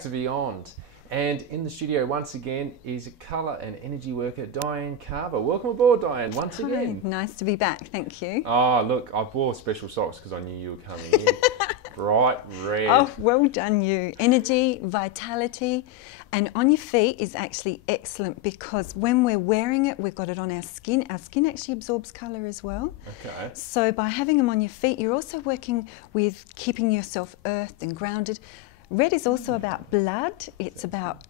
back to Beyond. And in the studio once again is colour and energy worker Dianne Carver. Welcome aboard, Dianne, once again. Nice to be back, thank you. Oh, look, I wore special socks because I knew you were coming in. Bright red. Oh, well done you. Energy, vitality, and on your feet is actually excellent because when we're wearing it, we've got it on our skin. Our skin actually absorbs colour as well. Okay. So by having them on your feet, you're also working with keeping yourself earthed and grounded. Red is also about blood, it's about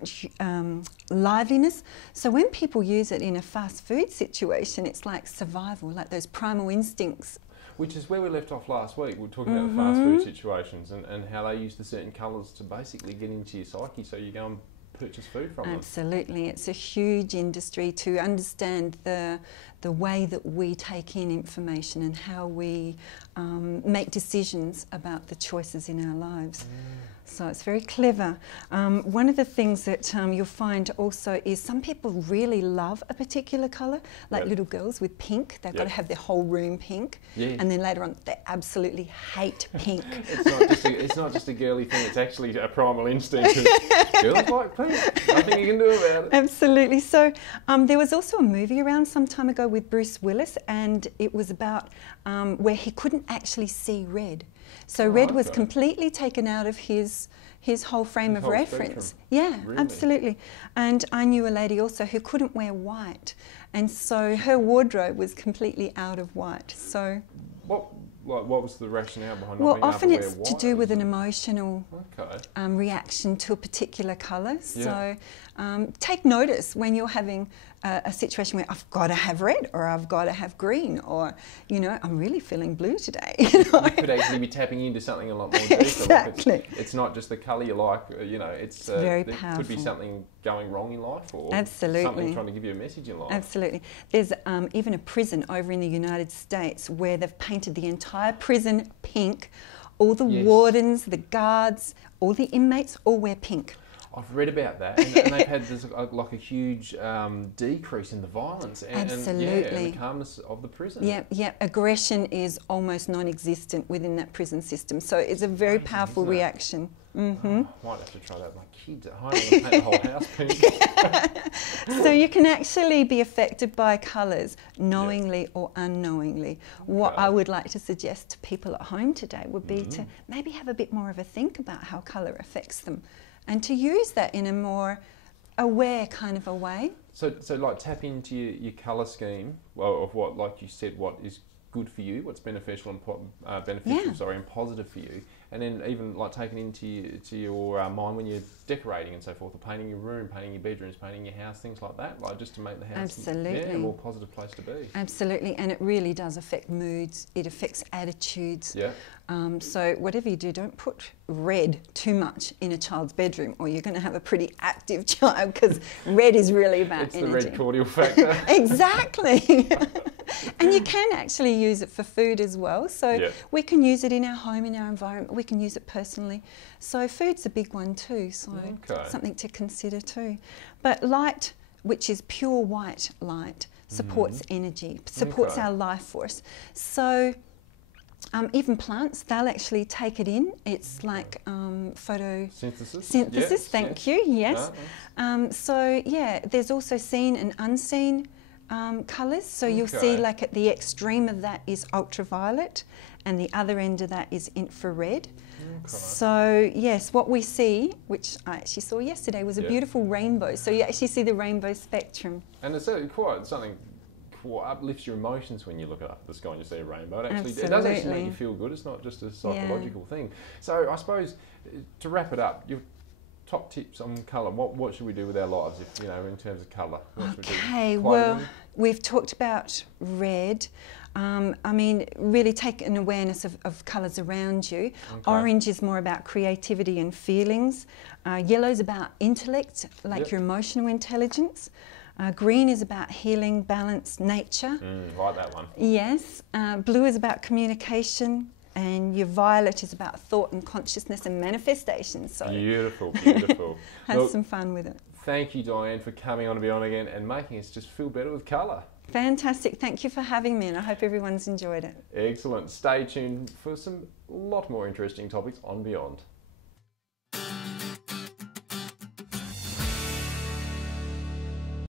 liveliness. So when people use it in a fast food situation, it's like survival, like those primal instincts. Which is where we left off last week. We were talking about the fast food situations and how they use the certain colours to basically get into your psyche so you go and purchase food from them. Absolutely, it's a huge industry to understand the way that we take in information and how we make decisions about the choices in our lives. So it's very clever. One of the things that you'll find also is some people really love a particular colour, like little girls with pink. They've got to have their whole room pink. And then later on, they absolutely hate pink. It's not just a girly thing, it's actually a primal instinct. Girls like pink, nothing you can do about it. Absolutely. So there was also a movie around some time ago with Bruce Willis, and it was about where he couldn't actually see red. So red was completely taken out of his whole frame of reference. Yeah, really? Absolutely. And I knew a lady also who couldn't wear white, and so her wardrobe was completely out of white. So what was the rationale behind well, not being often able to it's wear to white? do with an emotional reaction to a particular colour. Yeah. So take notice when you're having a situation where I've got to have red or I've got to have green or, you know, I'm really feeling blue today. You know? You could actually be tapping into something a lot more deeper. Exactly. Like it's not just the colour you like, you know, it's very there powerful. Could be something going wrong in life or Absolutely. something trying to give you a message in life. Absolutely. There's even a prison over in the United States where they've painted the entire prison pink. All the wardens, the guards, all the inmates all wear pink. I've read about that, and they've had this, like a huge decrease in the violence and the calmness of the prison. Yeah. Aggression is almost non-existent within that prison system, so it's a very powerful reaction. Might have to try that with my kids at home. I'm gonna paint the whole house pink. So you can actually be affected by colours knowingly or unknowingly. What I would like to suggest to people at home today would be to maybe have a bit more of a think about how colour affects them, and to use that in a more aware kind of a way. So like tap into your colour scheme, well, of what, like you said, what is good for you, what's beneficial and positive for you, and then even like taking into your mind when you're decorating and so forth, or painting your room, painting your bedrooms, painting your house, things like that, like just to make the house a more positive place to be. Absolutely, and it really does affect moods. It affects attitudes. Yeah. So whatever you do, don't put red too much in a child's bedroom, or you're going to have a pretty active child, because red is really about energy. It's the red cordial factor. Exactly. And you can actually use it for food as well. So we can use it in our home, in our environment. We can use it personally. So food's a big one too. So something to consider too. But light, which is pure white light, supports energy, supports our life force. So even plants, they'll actually take it in. It's like photosynthesis. Thank you. Yes. So yeah, there's also seen and unseen colours. So you'll see, like at the extreme of that is ultraviolet, and the other end of that is infrared. So yes, what we see, which I actually saw yesterday, was a beautiful rainbow. So you actually see the rainbow spectrum. And it's quite something. Uplifts your emotions when you look up at the sky and you see a rainbow. It does actually make you feel good. It's not just a psychological thing. So I suppose to wrap it up, your top tips on colour. What should we do with our lives, if, you know, in terms of colour? Okay, well, we've talked about red. I mean, really take an awareness of colours around you. Orange is more about creativity and feelings. Yellow's about intellect, like your emotional intelligence. Green is about healing, balance, nature. Like that one. Yes. Blue is about communication, and your violet is about thought and consciousness and manifestation. So beautiful, beautiful. Have some fun with it. Thank you, Dianne, for coming on to Be On again and making us just feel better with colour. Fantastic. Thank you for having me, and I hope everyone's enjoyed it. Excellent. Stay tuned for a lot more interesting topics on Beyond.